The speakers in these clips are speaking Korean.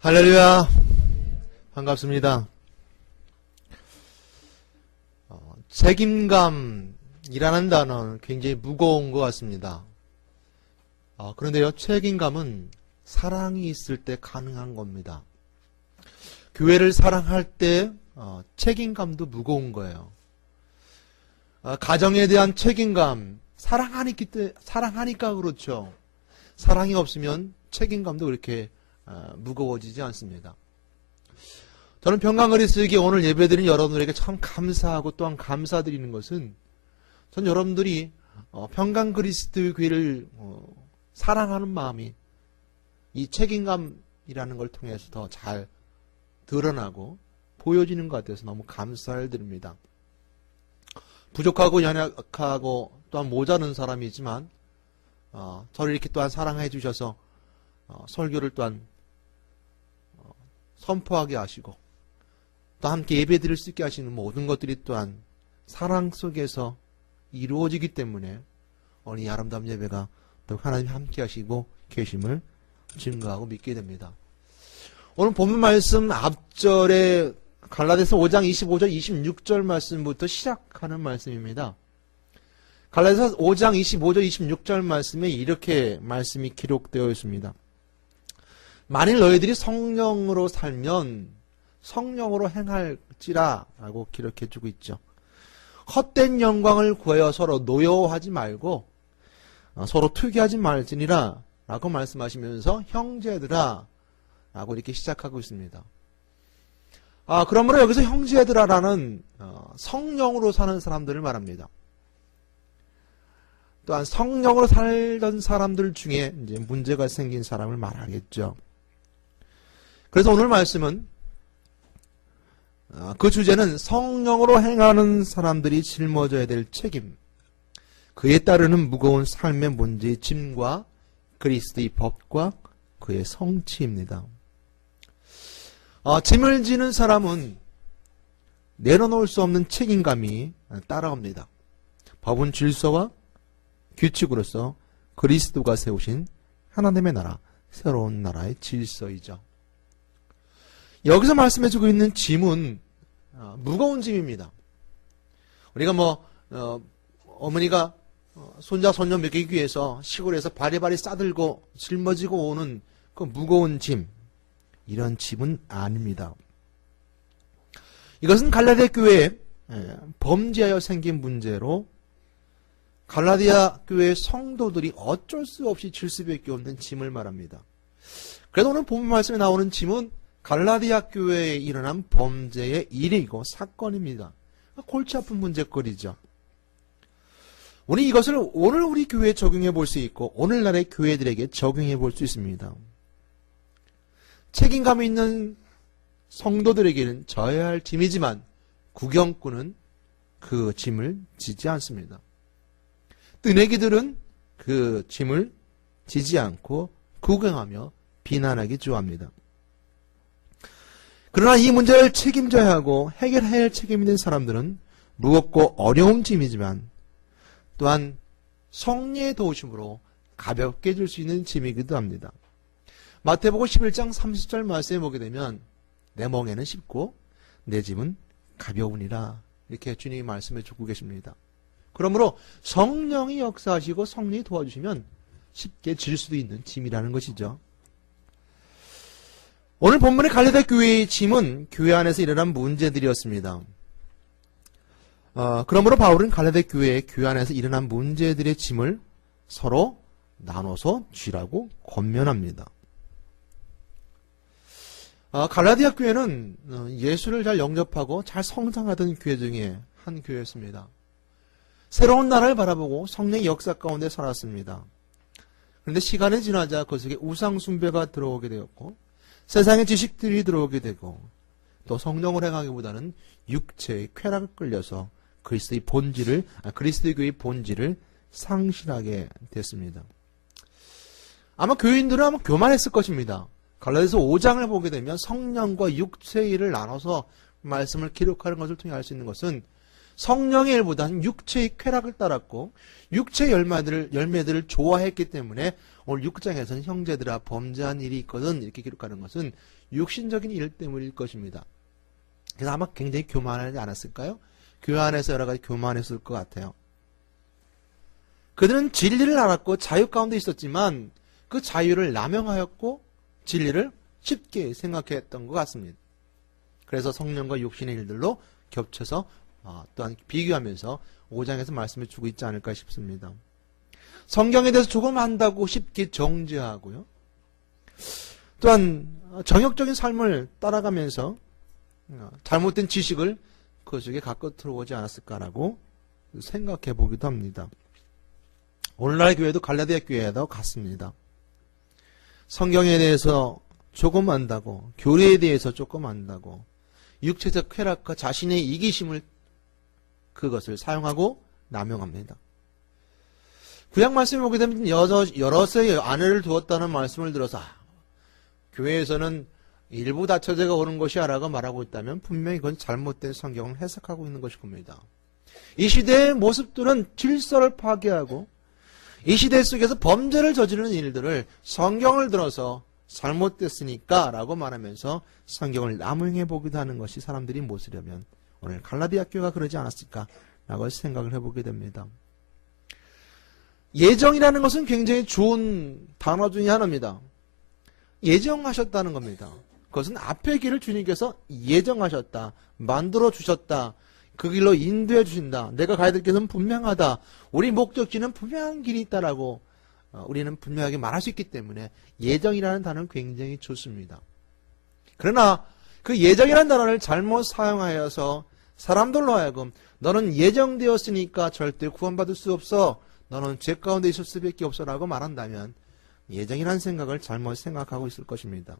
할렐루야. 반갑습니다. 책임감이라는 단어는 굉장히 무거운 것 같습니다. 그런데요, 책임감은 사랑이 있을 때 가능한 겁니다. 교회를 사랑할 때 책임감도 무거운 거예요. 가정에 대한 책임감, 사랑하니까 그렇죠. 사랑이 없으면 책임감도 그렇게 무거워지지 않습니다. 저는 평강그리스도교회 오늘 예배드린 여러분들에게 참 감사하고 또한 감사드리는 것은 전 여러분들이 평강그리스도교회를 사랑하는 마음이 이 책임감이라는 걸 통해서 더 잘 드러나고 보여지는 것 같아서 너무 감사를 드립니다. 부족하고 연약하고 또한 모자른 사람이지만 저를 이렇게 또한 사랑해 주셔서 설교를 또한 선포하게 하시고 또 함께 예배 드릴 수 있게 하시는 모든 것들이 또한 사랑 속에서 이루어지기 때문에 오늘 이 아름다운 예배가 또 하나님 함께 하시고 계심을 증거하고 믿게 됩니다. 오늘 본문 말씀 앞절에 갈라디아서 5장 25절 26절 말씀부터 시작하는 말씀입니다. 갈라디아서 5장 25절 26절 말씀에 이렇게 말씀이 기록되어 있습니다. 만일 너희들이 성령으로 살면 성령으로 행할지라 라고 기록해 주고 있죠. 헛된 영광을 구하여 서로 노여워하지 말고 서로 투기하지 말지니라 라고 말씀하시면서 형제들아 라고 이렇게 시작하고 있습니다. 그러므로 여기서 형제들아라는 성령으로 사는 사람들을 말합니다. 또한 성령으로 살던 사람들 중에 이제 문제가 생긴 사람을 말하겠죠. 그래서 오늘 말씀은 그 주제는 성령으로 행하는 사람들이 짊어져야 될 책임, 그에 따르는 무거운 삶의 문제의 짐과 그리스도의 법과 그의 성취입니다. 짐을 지는 사람은 내려놓을 수 없는 책임감이 따라옵니다. 법은 질서와 규칙으로서 그리스도가 세우신 하나님의 나라, 새로운 나라의 질서이죠. 여기서 말씀해주고 있는 짐은 무거운 짐입니다. 우리가 어머니가 손자 손녀 먹이기 위해서 시골에서 바리바리 싸들고 짊어지고 오는 그 무거운 짐, 이런 짐은 아닙니다. 이것은 갈라디아 교회에 범죄하여 생긴 문제로 갈라디아 교회의 성도들이 어쩔 수 없이 질 수밖에 없는 짐을 말합니다. 그래서 오늘 본문 말씀에 나오는 짐은 갈라디아 교회에 일어난 범죄의 일이고 사건입니다. 골치 아픈 문제거리죠. 우리 이것을 오늘 우리 교회에 적용해 볼 수 있고 오늘날의 교회들에게 적용해 볼 수 있습니다. 책임감 있는 성도들에게는 져야 할 짐이지만 구경꾼은 그 짐을 지지 않습니다. 뜨내기들은 그 짐을 지지 않고 구경하며 비난하기 좋아합니다. 그러나 이 문제를 책임져야 하고 해결해야 할 책임 있는 사람들은 무겁고 어려운 짐이지만 또한 성령의 도우심으로 가볍게 줄 수 있는 짐이기도 합니다. 마태복음 11장 30절 말씀에 보게 되면 내 멍에는 쉽고 내 짐은 가벼우니라 이렇게 주님이 말씀해 주고 계십니다. 그러므로 성령이 역사하시고 성령이 도와주시면 쉽게 질 수도 있는 짐이라는 것이죠. 오늘 본문의 갈라디아 교회의 짐은 교회 안에서 일어난 문제들이었습니다. 그러므로 바울은 갈라디아 교회 안에서 일어난 문제들의 짐을 서로 나눠서 쥐라고 권면합니다. 갈라디아 교회는 예수를 잘 영접하고 잘 성장하던 교회 중에 한 교회였습니다. 새로운 나라를 바라보고 성령의 역사 가운데 살았습니다. 그런데 시간이 지나자 그 속에 우상 숭배가 들어오게 되었고 세상의 지식들이 들어오게 되고 또 성령을 행하기보다는 육체의 쾌락을 끌려서 그리스도의 교회의 본질을 상실하게 됐습니다. 아마 교인들은 아마 교만했을 것입니다. 갈라디아서 5장을 보게 되면 성령과 육체의 일을 나눠서 말씀을 기록하는 것을 통해 알 수 있는 것은 성령의 일보다는 육체의 쾌락을 따랐고 육체의 열매들을 좋아했기 때문에 오늘 6장에서는 형제들아 범죄한 일이 있거든 이렇게 기록하는 것은 육신적인 일 때문일 것입니다. 그래서 아마 굉장히 교만하지 않았을까요? 교회 안에서 여러 가지 교만했을 것 같아요. 그들은 진리를 알았고 자유 가운데 있었지만 그 자유를 남용하였고 진리를 쉽게 생각했던 것 같습니다. 그래서 성령과 육신의 일들로 겹쳐서 또한 비교하면서 5장에서 말씀을 주고 있지 않을까 싶습니다. 성경에 대해서 조금 안다고 쉽게 정죄하고요. 또한 정욕적인 삶을 따라가면서 잘못된 지식을 그 속에 갖고 들어오지 않았을까라고 생각해 보기도 합니다. 오늘날 교회도 갈라디아 교회도 같습니다. 성경에 대해서 조금 안다고, 교리에 대해서 조금 안다고, 육체적 쾌락과 자신의 이기심을 그것을 사용하고 남용합니다. 구약 말씀을 보게 되면 여럿의 아내를 두었다는 말씀을 들어서 교회에서는 일부 다처제가 오는 것이야 라고 말하고 있다면 분명히 그건 잘못된 성경을 해석하고 있는 것일 겁니다. 이 시대의 모습들은 질서를 파괴하고 이 시대 속에서 범죄를 저지르는 일들을 성경을 들어서 잘못됐으니까 라고 말하면서 성경을 남용해 보기도 하는 것이 사람들이 모습이라면 오늘 갈라디아 교회가 그러지 않았을까 라고 생각을 해보게 됩니다. 예정이라는 것은 굉장히 좋은 단어 중에 하나입니다. 예정하셨다는 겁니다. 그것은 앞의 길을 주님께서 예정하셨다, 만들어 주셨다, 그 길로 인도해 주신다, 내가 가야 될 길은 분명하다, 우리 목적지는 분명한 길이 있다라고 우리는 분명하게 말할 수 있기 때문에 예정이라는 단어는 굉장히 좋습니다. 그러나 그 예정이라는 단어를 잘못 사용하여서 사람들로 하여금 너는 예정되었으니까 절대 구원받을 수 없어, 너는 죄 가운데 있을 수밖에 없어 라고 말한다면 예정이라는 생각을 잘못 생각하고 있을 것입니다.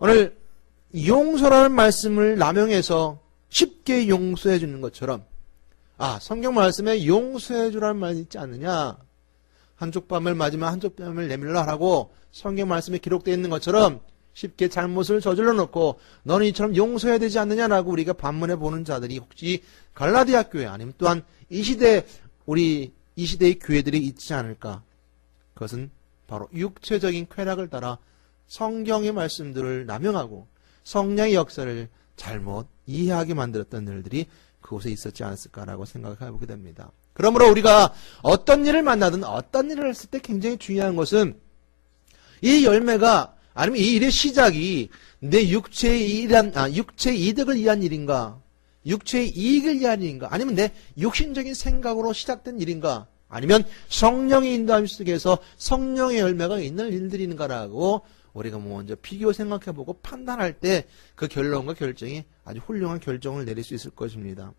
오늘 용서라는 말씀을 남용해서 쉽게 용서해 주는 것처럼 성경 말씀에 용서해 주라는 말이 있지 않느냐, 한쪽 뺨을 맞으면 한쪽 뺨을 내밀라 하라고 성경 말씀에 기록되어 있는 것처럼 쉽게 잘못을 저질러 놓고 너는 이처럼 용서해야 되지 않느냐라고 우리가 반문해 보는 자들이 혹시 갈라디아 교회 아니면 또한 이 시대 이 시대의 교회들이 있지 않을까. 그것은 바로 육체적인 쾌락을 따라 성경의 말씀들을 남용하고 성령의 역사를 잘못 이해하게 만들었던 일들이 그곳에 있었지 않았을까라고 생각을 해보게 됩니다. 그러므로 우리가 어떤 일을 만나든 어떤 일을 했을 때 굉장히 중요한 것은 이 열매가 아니면 이 일의 시작이 내 육체의 이득을 위한 일인가, 육체의 이익을 위한 일인가, 아니면 내 육신적인 생각으로 시작된 일인가, 아니면 성령의 인도함 속에서 성령의 열매가 있는 일들인가라고 우리가 먼저 비교 생각해보고 판단할 때 그 결론과 결정이 아주 훌륭한 결정을 내릴 수 있을 것입니다.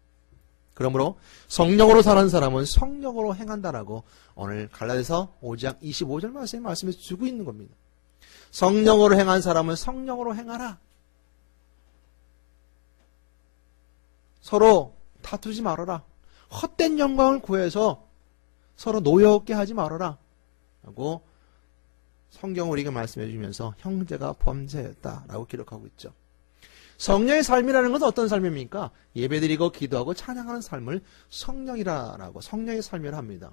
그러므로 성령으로 사는 사람은 성령으로 행한다라고 오늘 갈라디아서 5장 25절 말씀에 주고 있는 겁니다. 성령으로 행한 사람은 성령으로 행하라. 서로 다투지 말아라. 헛된 영광을 구해서 서로 노여웃게 하지 말아라 라고 성경을 우리에게 말씀해 주면서 형제가 범죄했다라고 기록하고 있죠. 성령의 삶이라는 것은 어떤 삶입니까? 예배드리고 기도하고 찬양하는 삶을 성령이라고 성령의 삶이라 합니다.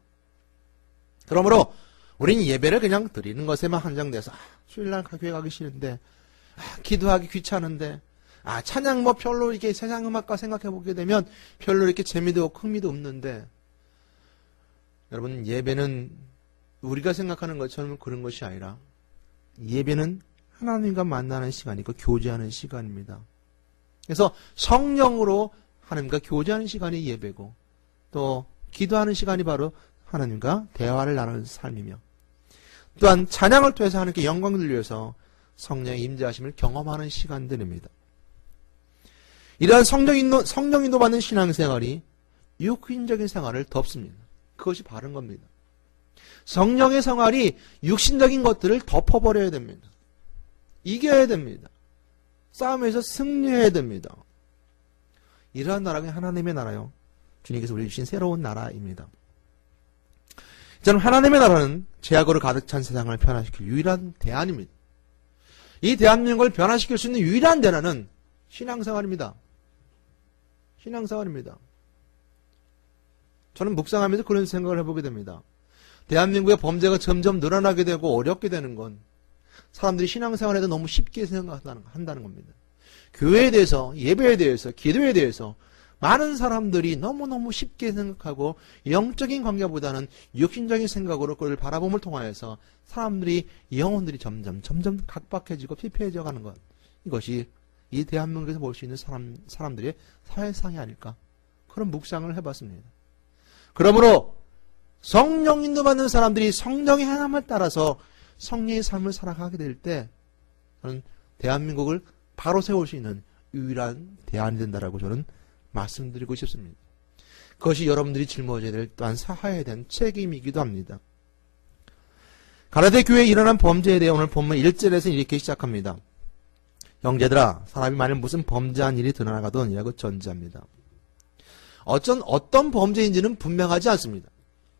그러므로 우리는 예배를 그냥 드리는 것에만 한정돼서 주일날 교회 가기 싫은데, 기도하기 귀찮은데, 찬양 별로 이렇게 세상 음악과 생각해 보게 되면 별로 이렇게 재미도 없고 흥미도 없는데, 여러분 예배는 우리가 생각하는 것처럼 그런 것이 아니라 예배는 하나님과 만나는 시간이고 교제하는 시간입니다. 그래서 성령으로 하나님과 교제하는 시간이 예배고 또 기도하는 시간이 바로 하나님과 대화를 나누는 삶이며 또한 찬양을 통해서 하나님께 영광을 돌려서 성령의 임재하심을 경험하는 시간들입니다. 이러한 성령 인도 받는 신앙생활이 육신적인 생활을 덮습니다. 그것이 바른 겁니다. 성령의 생활이 육신적인 것들을 덮어버려야 됩니다. 이겨야 됩니다. 싸움에서 승리해야 됩니다. 이러한 나라가 하나님의 나라요. 주님께서 우리 주신 새로운 나라입니다. 저는 하나님의 나라는 죄악으로 가득 찬 세상을 변화시킬 유일한 대안입니다. 이 대한민국을 변화시킬 수 있는 유일한 대안은 신앙생활입니다. 신앙생활입니다. 저는 묵상하면서 그런 생각을 해보게 됩니다. 대한민국의 범죄가 점점 늘어나게 되고 어렵게 되는 건 사람들이 신앙생활에도 너무 쉽게 생각한다는 겁니다. 교회에 대해서, 예배에 대해서, 기도에 대해서 많은 사람들이 너무너무 쉽게 생각하고 영적인 관계보다는 육신적인 생각으로 그걸 바라봄을 통하여서 사람들이, 영혼들이 점점 각박해지고 피폐해져 가는 것. 이것이 이 대한민국에서 볼 수 있는 사람들의 사회상이 아닐까. 그런 묵상을 해봤습니다. 그러므로 성령 인도받는 사람들이 성령의 행함을 따라서 성령의 삶을 살아가게 될 때 저는 대한민국을 바로 세울 수 있는 유일한 대안이 된다라고 저는 말씀드리고 싶습니다. 그것이 여러분들이 짊어져야 될 또한 사하에 대한 책임이기도 합니다. 가라데 교회에 일어난 범죄에 대해 오늘 본문 1절에서 이렇게 시작합니다. 형제들아, 사람이 만일 무슨 범죄한 일이 드러나가더니라고 전제합니다. 어떤 범죄인지는 분명하지 않습니다.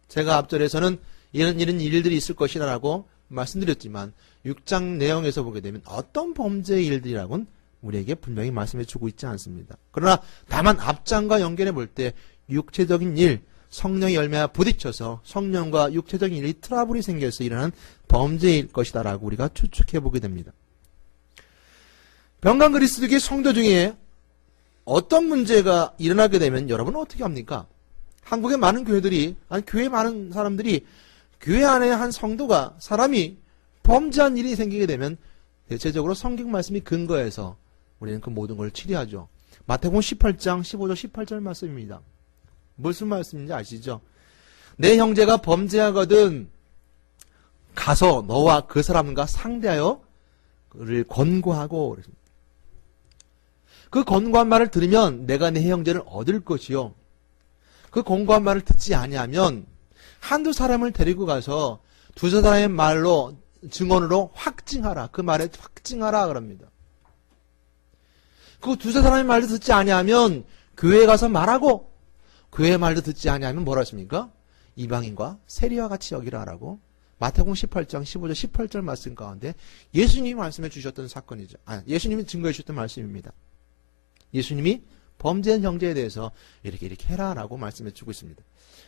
제가 앞절에서는 이런 일들이 있을 것이라고 말씀드렸지만 6장 내용에서 보게 되면 어떤 범죄의 일들이라고는 우리에게 분명히 말씀해 주고 있지 않습니다. 그러나 다만 앞장과 연결해 볼 때 육체적인 일, 성령의 열매와 부딪혀서 성령과 육체적인 일이 트러블이 생겨서 일어난 범죄일 것이다라고 우리가 추측해 보게 됩니다. 병간 그리스도교의 성도 중에 어떤 문제가 일어나게 되면 여러분은 어떻게 합니까? 한국의 많은 교회들이, 교회에 많은 사람들이 교회 안에 한 성도가, 사람이 범죄한 일이 생기게 되면 대체적으로 성경 말씀이 근거해서 우리는 그 모든 걸 치료하죠. 마태복음 18장 15절 18절 말씀입니다. 무슨 말씀인지 아시죠? 내 형제가 범죄하거든 가서 너와 그 사람과 상대하여 그를 권고하고 그랬습니다. 그 권고한 말을 들으면 내가 내 형제를 얻을 것이요. 그 권고한 말을 듣지 아니하면 한두 사람을 데리고 가서 두세 사람의 말로 증언으로 확증하라. 그 말에 확증하라 그럽니다. 그 두세 사람의 말도 듣지 아니하면 교회에 가서 말하고 교회의 말도 듣지 아니하면 뭐라 했습니까? 이방인과 세리와 같이 여기라라고 마태복음 18장 15절 18절 말씀 가운데 예수님이 말씀해 주셨던 사건이죠. 예수님이 증거해 주셨던 말씀입니다. 예수님이 범죄한 형제에 대해서 이렇게 해라라고 말씀해 주고 있습니다.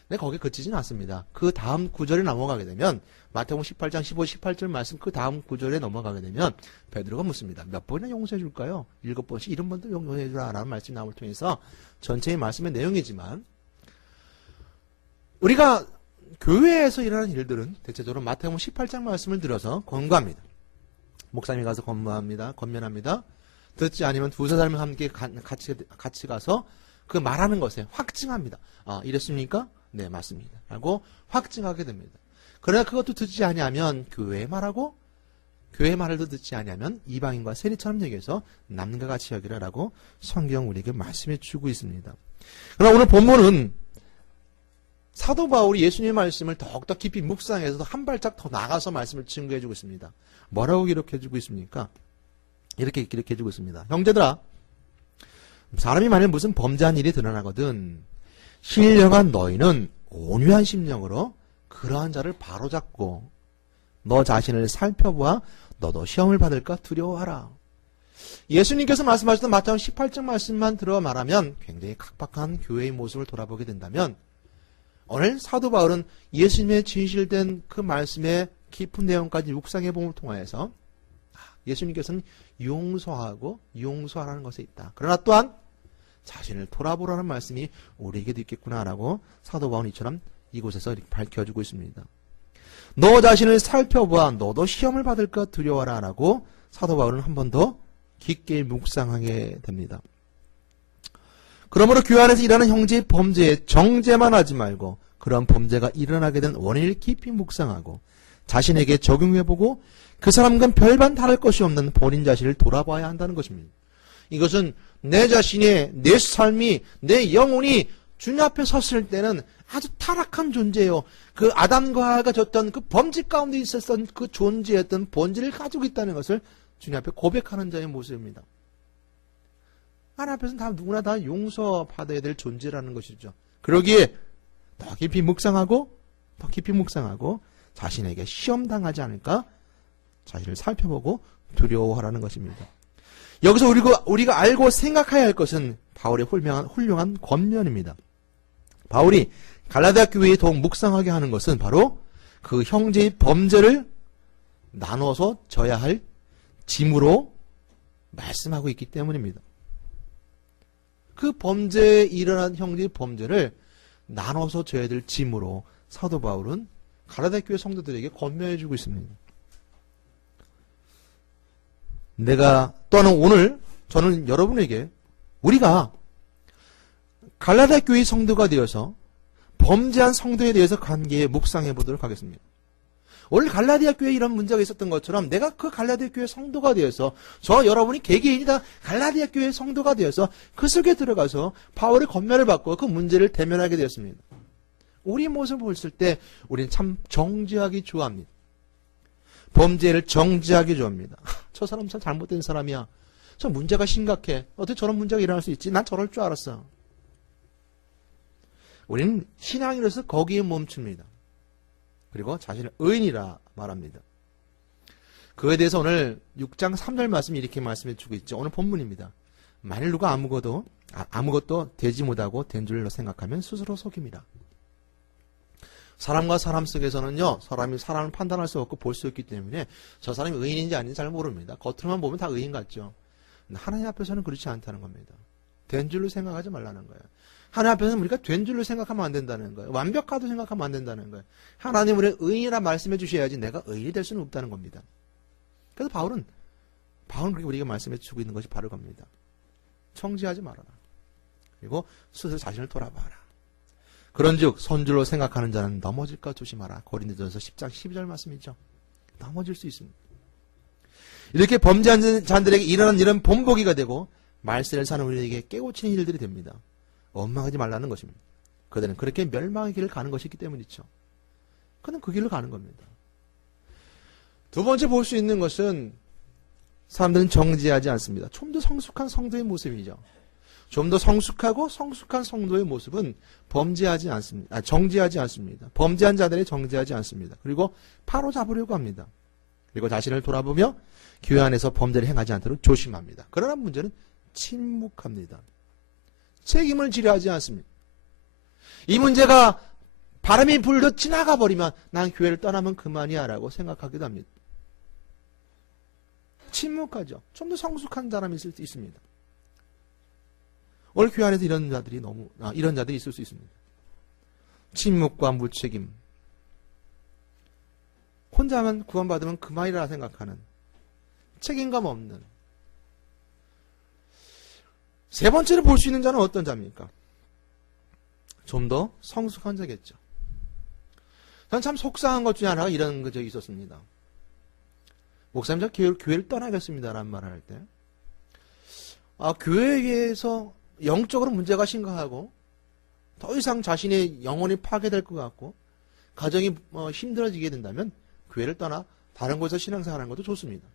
근데 거기에 그치진 않습니다. 그 다음 구절에 넘어가게 되면 마태복음 18장 15, 18절 말씀 그 다음 구절에 넘어가게 되면 베드로가 묻습니다. 몇 번이나 용서해 줄까요? 7번씩 70번도 용서해 주라 라는 말씀이 나올 통해서 전체의 말씀의 내용이지만 우리가 교회에서 일어나는 일들은 대체적으로 마태복음 18장 말씀을 들어서 권고합니다. 목사님이 가서 권면합니다. 듣지 않으면 두세 사람이 함께 같이 가서 그 말하는 것에 확증합니다. 이랬습니까? 네, 맞습니다. 라고 확증하게 됩니다. 그러나 그것도 듣지 아니하면 교회의 말하고 교회의 말도 듣지 아니하면 이방인과 세리처럼 여겨서 남과 같이 여기라라고 성경 우리에게 말씀해 주고 있습니다. 그러나 오늘 본문은 사도 바울이 예수님의 말씀을 더욱더 깊이 묵상해서 한 발짝 더 나가서 말씀을 증거해 주고 있습니다. 뭐라고 기록해 주고 있습니까? 이렇게 기록해 주고 있습니다. 형제들아, 사람이 만일 무슨 범죄한 일이 드러나거든 신령한 너희는 온유한 심령으로 그러한 자를 바로잡고 너 자신을 살펴보아 너도 시험을 받을까 두려워하라. 예수님께서 말씀하셨던 마태복음 18장 말씀만 들어 말하면 굉장히 각박한 교회의 모습을 돌아보게 된다면 오늘 사도 바울은 예수님의 진실된 그 말씀의 깊은 내용까지 묵상해 봄을 통하여서 예수님께서는 용서하라는 것에 있다. 그러나 또한 자신을 돌아보라는 말씀이 우리에게도 있겠구나라고 사도 바울은 이처럼 이곳에서 이렇게 밝혀주고 있습니다. 너 자신을 살펴보아 너도 시험을 받을까 두려워라 라고 사도 바울은 한 번 더 깊게 묵상하게 됩니다. 그러므로 교회 안에서 일하는 형제의 범죄에 정죄만 하지 말고 그런 범죄가 일어나게 된 원인을 깊이 묵상하고 자신에게 적용해보고 그 사람과는 별반 다를 것이 없는 본인 자신을 돌아봐야 한다는 것입니다. 이것은 내 자신의, 내 삶이, 내 영혼이 주님 앞에 섰을 때는 아주 타락한 존재예요. 그 아담과 하와가 졌던 그 범죄 가운데 있었던 그 존재였던 본질을 가지고 있다는 것을 주님 앞에 고백하는 자의 모습입니다. 하나님 앞에서는 다 누구나 다 용서받아야 될 존재라는 것이죠. 그러기에 더 깊이 묵상하고 자신에게 시험당하지 않을까 자신을 살펴보고 두려워하라는 것입니다. 여기서 우리가 알고 생각해야 할 것은 바울의 훌륭한 권면입니다. 바울이 갈라디아 교회에 더욱 묵상하게 하는 것은 바로 그 형제의 범죄를 나눠서 져야 할 짐으로 말씀하고 있기 때문입니다. 그 범죄에 일어난 형제의 범죄를 나눠서 져야 될 짐으로 사도 바울은 갈라디아 교회 성도들에게 권면해주고 있습니다. 내가 또한 오늘 저는 여러분에게 우리가 갈라디아 교회 성도가 되어서 범죄한 성도에 대해서 관계에 묵상해 보도록 하겠습니다. 오늘 갈라디아 교회에 이런 문제가 있었던 것처럼 내가 그 갈라디아 교회 성도가 되어서 저 여러분이 개개인이 다 갈라디아 교회 성도가 되어서 그 속에 들어가서 바울의 권면을 받고 그 문제를 대면하게 되었습니다. 우리 모습을 봤을 때 우리는 참 정죄하기 좋아합니다. 범죄를 정죄하기 좋아합니다. 저 사람 참 잘못된 사람이야. 저 문제가 심각해. 어떻게 저런 문제가 일어날 수 있지? 난 저럴 줄 알았어. 우리는 신앙인으로서 거기에 멈춥니다. 그리고 자신을 의인이라 말합니다. 그에 대해서 오늘 6장 3절 말씀이 이렇게 말씀해 주고 있죠. 오늘 본문입니다. 만일 누가 아무것도 되지 못하고 된 줄로 생각하면 스스로 속입니다. 사람과 사람 속에서는요, 사람이 사람을 판단할 수 없고 볼 수 없기 때문에 저 사람이 의인인지 아닌지 잘 모릅니다. 겉으로만 보면 다 의인 같죠. 하나님 앞에서는 그렇지 않다는 겁니다. 된 줄로 생각하지 말라는 거예요. 하나님 앞에서는 우리가 된 줄로 생각하면 안 된다는 거예요. 완벽하다고 생각하면 안 된다는 거예요. 하나님 우리 의인이라 말씀해 주셔야지 내가 의인이 될 수는 없다는 겁니다. 그래서 바울은 그렇게 우리가 말씀해 주고 있는 것이 바로 겁니다. 청지하지 말아라. 그리고 스스로 자신을 돌아봐라. 그런즉 선줄로 생각하는 자는 넘어질까 조심하라. 고린도전서 10장 12절 말씀이죠. 넘어질 수 있습니다. 이렇게 범죄한 자들에게 일어난 일은 본보기가 되고 말세를 사는 우리에게 깨우치는 일들이 됩니다. 원망하지 말라는 것입니다. 그들은 그렇게 멸망의 길을 가는 것이기 때문이죠. 그는 그 길로 가는 겁니다. 두 번째 볼 수 있는 것은 사람들은 정지하지 않습니다. 좀 더 성숙한 성도의 모습이죠. 좀 더 성숙하고 성숙한 성도의 모습은 정지하지 않습니다. 범죄한 자들이 정지하지 않습니다. 그리고 바로 잡으려고 합니다. 그리고 자신을 돌아보며 교회 안에서 범죄를 행하지 않도록 조심합니다. 그러나 문제는 침묵합니다. 책임을 지려 하지 않습니다. 이 문제가 바람이 불듯 지나가 버리면 난 교회를 떠나면 그만이야 라고 생각하기도 합니다. 침묵하죠. 좀 더 성숙한 사람이 있을 수 있습니다. 오늘 교회 안에서 이런 자들이 있을 수 있습니다. 침묵과 무책임. 혼자만 구원받으면 그만이라 생각하는 책임감 없는. 세 번째로 볼 수 있는 자는 어떤 자입니까? 좀 더 성숙한 자겠죠. 전 참 속상한 것 중에 하나가 이런 적이 있었습니다. 목사님, 저 교회를 떠나겠습니다 라는 말을 할 때 교회에서 영적으로 문제가 심각하고 더 이상 자신의 영혼이 파괴될 것 같고 가정이 힘들어지게 된다면 교회를 떠나 다른 곳에서 신앙생활하는 것도 좋습니다.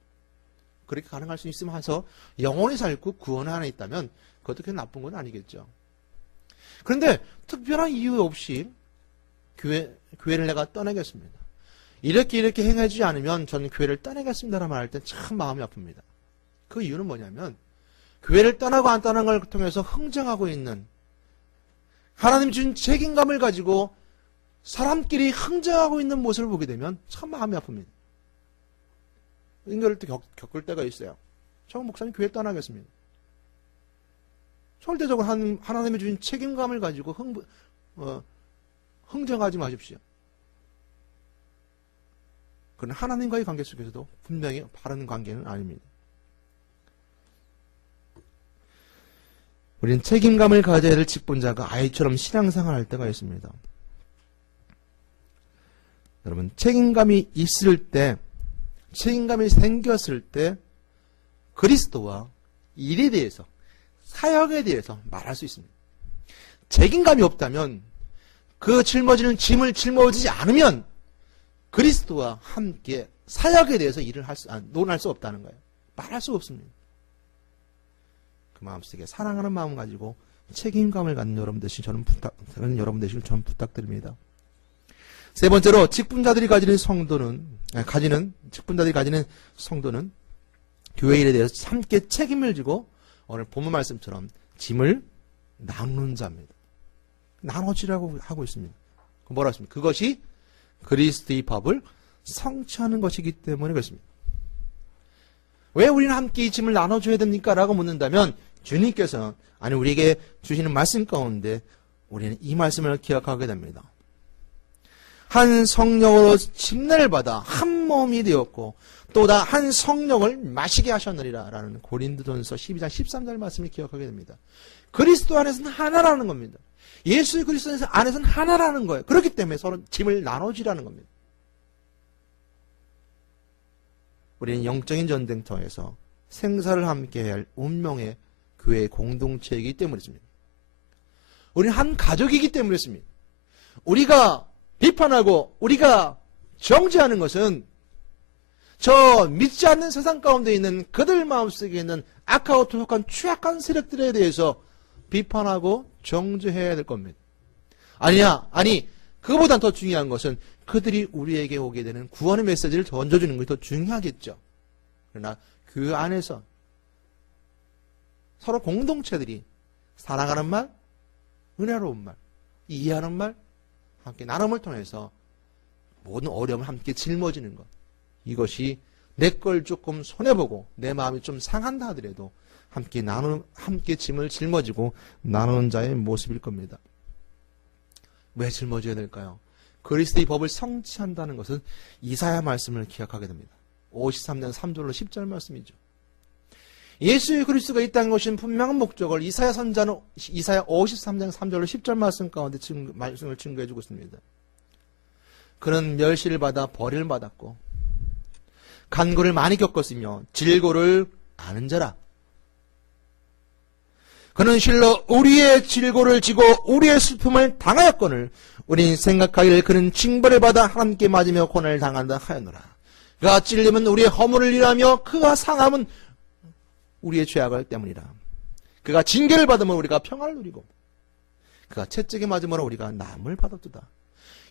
그렇게 가능할 수 있으면 해서 영혼이 살고 구원 안에 있다면 그것도 그렇게 나쁜 건 아니겠죠. 그런데 특별한 이유 없이 교회를 내가 떠나겠습니다. 이렇게 행해주지 않으면 저는 교회를 떠나겠습니다라고 말할 때 참 마음이 아픕니다. 그 이유는 뭐냐면 교회를 떠나고 안 떠나는 걸 통해서 흥정하고 있는 하나님 준 책임감을 가지고 사람끼리 흥정하고 있는 모습을 보게 되면 참 마음이 아픕니다. 이걸 또 겪을 때가 있어요. 저 목사님 교회 떠나겠습니다. 절대적으로 하나님이 주신 책임감을 가지고 흥정하지 마십시오. 그러나 하나님과의 관계 속에서도 분명히 바른 관계는 아닙니다. 우리는 책임감을 가져야 될 직분자가 아이처럼 신앙생활을 할 때가 있습니다. 여러분, 책임감이 생겼을 때 그리스도와 일에 대해서, 사역에 대해서 말할 수 있습니다. 책임감이 없다면 그 짊어지는 짐을 짊어지지 않으면 그리스도와 함께 사역에 대해서 논할 수 없다는 거예요. 말할 수 없습니다. 그 마음속에 사랑하는 마음 가지고 책임감을 갖는 여러분 되시길 저는 부탁드립니다. 세 번째로 직분자들이 가지는 성도는 교회 일에 대해서 함께 책임을 지고 오늘 본문 말씀처럼 짐을 나누는 자입니다. 나눠지라고 하고 있습니다. 뭐라 했습니까? 그것이 그리스도의 법을 성취하는 것이기 때문에 그렇습니다. 왜 우리는 함께 이 짐을 나눠줘야 됩니까? 라고 묻는다면 주님께서는 아니 우리에게 주시는 말씀 가운데 우리는 이 말씀을 기억하게 됩니다. 한 성령으로 침례를 받아 한 몸이 되었고 또다 한 성령을 마시게 하셨느니라 라는 고린도전서 12장 13절 말씀을 기억하게 됩니다. 그리스도 안에서는 하나라는 겁니다. 예수 그리스도 안에서는 하나라는 거예요. 그렇기 때문에 서로 짐을 나눠주라는 겁니다. 우리는 영적인 전쟁터에서 생사를 함께해야 할 운명의 교회의 공동체이기 때문이었습니다. 우리는 한 가족이기 때문이었습니다. 우리가 비판하고 우리가 정죄하는 것은 저 믿지 않는 세상 가운데 있는 그들 마음속에 있는 악하고 도적한 취약한 세력들에 대해서 비판하고 정죄해야 될 겁니다. 아니 그보다 더 중요한 것은 그들이 우리에게 오게 되는 구원의 메시지를 던져주는 것이 더 중요하겠죠. 그러나 그 안에서 서로 공동체들이 사랑하는 말, 은혜로운 말, 이해하는 말, 함께 나눔을 통해서 모든 어려움을 함께 짊어지는 것. 이것이 내 걸 조금 손해보고 내 마음이 좀 상한다 하더라도 함께 짐을 짊어지고 나누는 자의 모습일 겁니다. 왜 짊어져야 될까요? 그리스도의 법을 성취한다는 것은 이사야 말씀을 기억하게 됩니다. 53장 3절로 10절 말씀이죠. 예수 그리스도가 이 땅에 오신 분명한 목적을 이사야 선자는 이사야 53장 3절로 10절 말씀 가운데 말씀을 증거해 주고 있습니다. 그는 멸시를 받아 벌을 받았고 간고를 많이 겪었으며 질고를 아는 자라. 그는 실로 우리의 질고를 지고 우리의 슬픔을 당하였거늘 우린 생각하기를 그는 징벌을 받아 하나님께 맞으며 고난을 당한다 하였노라. 그가 찔림은 우리의 허물을 일하며 그가 상함은 우리의 죄악을 때문이라. 그가 징계를 받으면 우리가 평안을 누리고 그가 채찍에 맞으므로 우리가 남을 받았도다.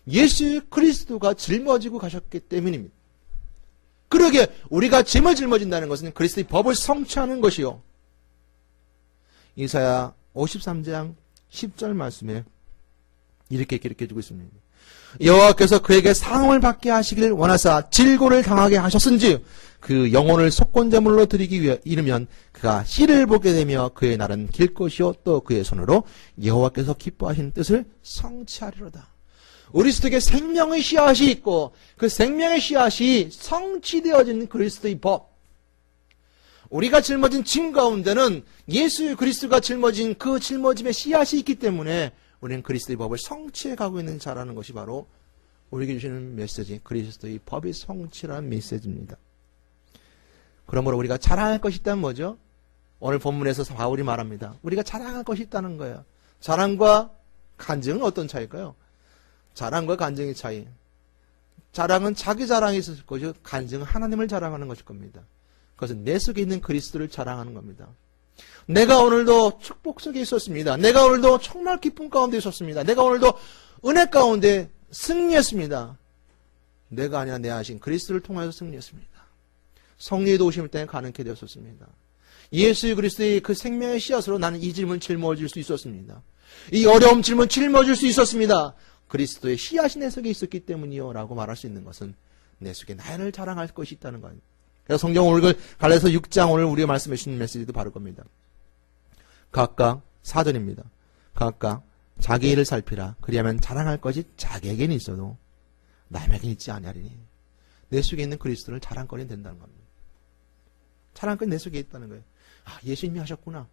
예수 그리스도가 짊어지고 가셨기 때문입니다. 그러기에 우리가 짐을 짊어진다는 것은 그리스도의 법을 성취하는 것이요. 이사야 53장 10절 말씀에 이렇게 기록해주고 있습니다. 여호와께서 그에게 상함을 받게 하시기를 원하사 질고를 당하게 하셨은지 그 영혼을 속건제물로 드리기 위해 이르면 그가 씨를 보게 되며 그의 날은 길 것이요 또 그의 손으로 여호와께서 기뻐하시는 뜻을 성취하리로다. 그리스도에게 생명의 씨앗이 있고 그 생명의 씨앗이 성취되어진 그리스도의 법. 우리가 짊어진 짐 가운데는 예수 그리스도가 짊어진 그 짊어짐의 씨앗이 있기 때문에 우리는 그리스도의 법을 성취해 가고 있는 자라는 것이 바로 우리에게 주시는 메시지, 그리스도의 법의 성취라는 메시지입니다. 그러므로 우리가 자랑할 것이 있다면 뭐죠? 오늘 본문에서 바울이 말합니다. 우리가 자랑할 것이 있다는 거예요. 자랑과 간증은 어떤 차이일까요? 자랑과 간증의 차이. 자랑은 자기 자랑이 있을 것이고 간증은 하나님을 자랑하는 것일 겁니다. 그것은 내 속에 있는 그리스도를 자랑하는 겁니다. 내가 오늘도 축복 속에 있었습니다. 내가 오늘도 정말 기쁨 가운데 있었습니다. 내가 오늘도 은혜 가운데 승리했습니다. 내가 아니라 내 아신 그리스도를 통해서 승리했습니다. 성령의 도우심을 때문에 가능케 되었었습니다. 예수 그리스도의 그 생명의 씨앗으로 나는 이 질문 짊어질 수 있었습니다. 이 어려움 질문 짊어질 수 있었습니다. 그리스도의 씨앗이 내 속에 있었기 때문이요 라고 말할 수 있는 것은 내 속에 나를 자랑할 것이 있다는 거예요. 그래서 성경 오늘 갈라디아서 6장 오늘 우리가 말씀해 주신 메시지도 바로 겁니다. 각각 4절입니다. 각각 자기 일을 살피라. 그리하면 자랑할 것이 자기에게는 있어도 남에게는 있지 아니하리니. 내 속에 있는 그리스도를 자랑거리는 된다는 겁니다. 자랑거리 내 속에 있다는 거예요. 아, 예수님이 하셨구나.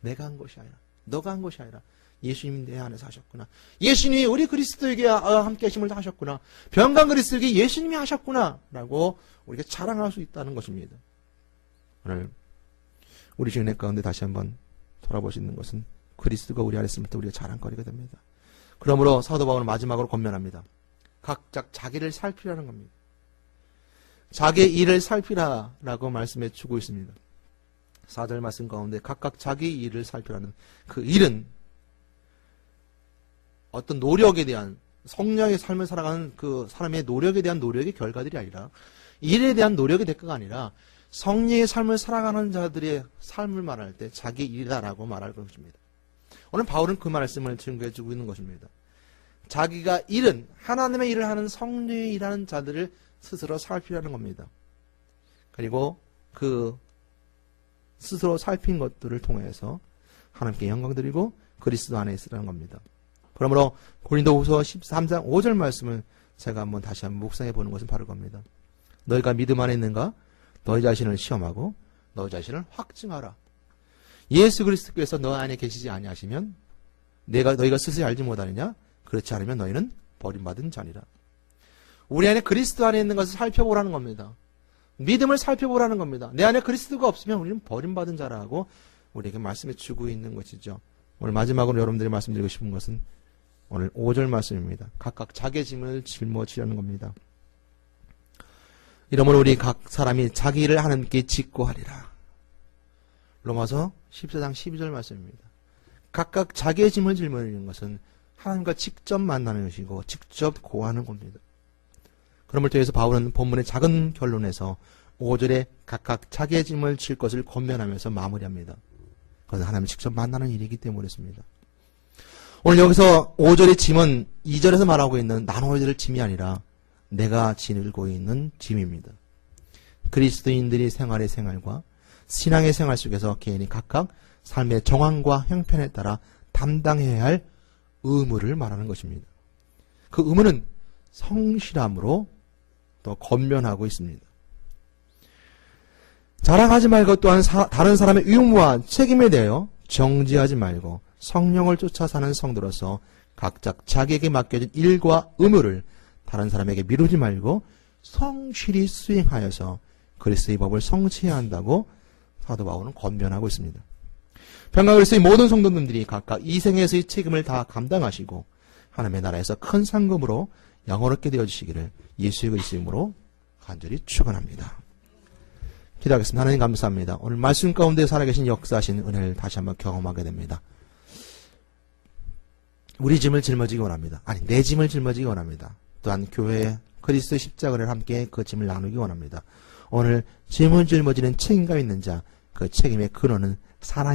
내가 한 것이 아니라, 너가 한 것이 아니라 예수님이 내 안에서 하셨구나. 예수님이 우리 그리스도에게 함께 하심을 하셨구나. 병간 그리스도에게 예수님이 하셨구나 라고 우리가 자랑할 수 있다는 것입니다. 오늘 우리 주님의 가운데 다시 한번 돌아보시는 것은 그리스도가 우리 안에 있을 때 우리가 자랑거리가 됩니다. 그러므로 사도 바울은 마지막으로 권면합니다. 각각 자기를 살피라는 겁니다. 자기의 일을 살피라라고 말씀해 주고 있습니다. 4절 말씀 가운데 각각 자기 일을 살피라는 그 일은 어떤 노력에 대한 성령의 삶을 살아가는 그 사람의 노력에 대한 노력의 결과들이 아니라 일에 대한 노력의 대가가 아니라 성령의 삶을 살아가는 자들의 삶을 말할 때 자기 일이다라고 말할 것입니다. 오늘 바울은 그 말씀을 증거해 주고 있는 것입니다. 자기가 일은 하나님의 일을 하는 성령의 일하는 자들을 스스로 살피라는 겁니다. 그리고 그 스스로 살핀 것들을 통해서 하나님께 영광 드리고 그리스도 안에 있으라는 겁니다. 그러므로 고린도후서 13장 5절 말씀을 제가 다시 한번 묵상해 보는 것은 바로 겁니다. 너희가 믿음 안에 있는가? 너희 자신을 시험하고 너희 자신을 확증하라. 예수 그리스도께서 너 안에 계시지 아니하시면 너희가 스스로 알지 못하느냐? 그렇지 않으면 너희는 버림받은 자니라. 우리 안에 그리스도 안에 있는 것을 살펴보라는 겁니다. 믿음을 살펴보라는 겁니다. 내 안에 그리스도가 없으면 우리는 버림받은 자라고 우리에게 말씀해 주고 있는 것이죠. 오늘 마지막으로 여러분들이 말씀드리고 싶은 것은 오늘 5절 말씀입니다. 각각 자기의 짐을 짊어지려는 겁니다. 이러므로 우리 각 사람이 자기 일을 하나님께 짓고 하리라. 로마서 14장 12절 말씀입니다. 각각 자기의 짐을 짊어지는 것은 하나님과 직접 만나는 것이고 직접 고하는 겁니다. 그럼을 통해서 바울은 본문의 작은 결론에서 5절에 각각 자기의 짐을 질 것을 권면하면서 마무리합니다. 그것은 하나님을 직접 만나는 일이기 때문이었습니다. 오늘 여기서 5절의 짐은 2절에서 말하고 있는 나눠야 될 짐이 아니라 내가 지니고 있는 짐입니다. 그리스도인들이 생활의 생활과 신앙의 생활 속에서 개인이 각각 삶의 정황과 형편에 따라 담당해야 할 의무를 말하는 것입니다. 그 의무는 성실함으로 또 권면하고 있습니다. 자랑하지 말고 또한 다른 사람의 의무와 책임에 대하여 정지하지 말고 성령을 쫓아 사는 성도로서 각자 자기에게 맡겨진 일과 의무를 다른 사람에게 미루지 말고 성실히 수행하여서 그리스도의 법을 성취해야 한다고 사도 바울은 권면하고 있습니다. 평강 그리스도의 모든 성도님들이 각각 이 생에서의 책임을 다 감당하시고 하나님의 나라에서 큰 상급으로 영원롭게 되어주시기를 예수의 그리스도의 이름으로 간절히 축원합니다. 기도하겠습니다. 하나님 감사합니다. 오늘 말씀 가운데 살아계신 역사하신 은혜를 다시 한번 경험하게 됩니다. 우리 짐을 짊어지기 원합니다. 아니 내 짐을 짊어지기 원합니다. 또한 교회에 그리스도의 십자가를 함께 그 짐을 나누기 원합니다. 오늘 짐을 짊어지는 책임감 있는 자, 그 책임의 근원은 사랑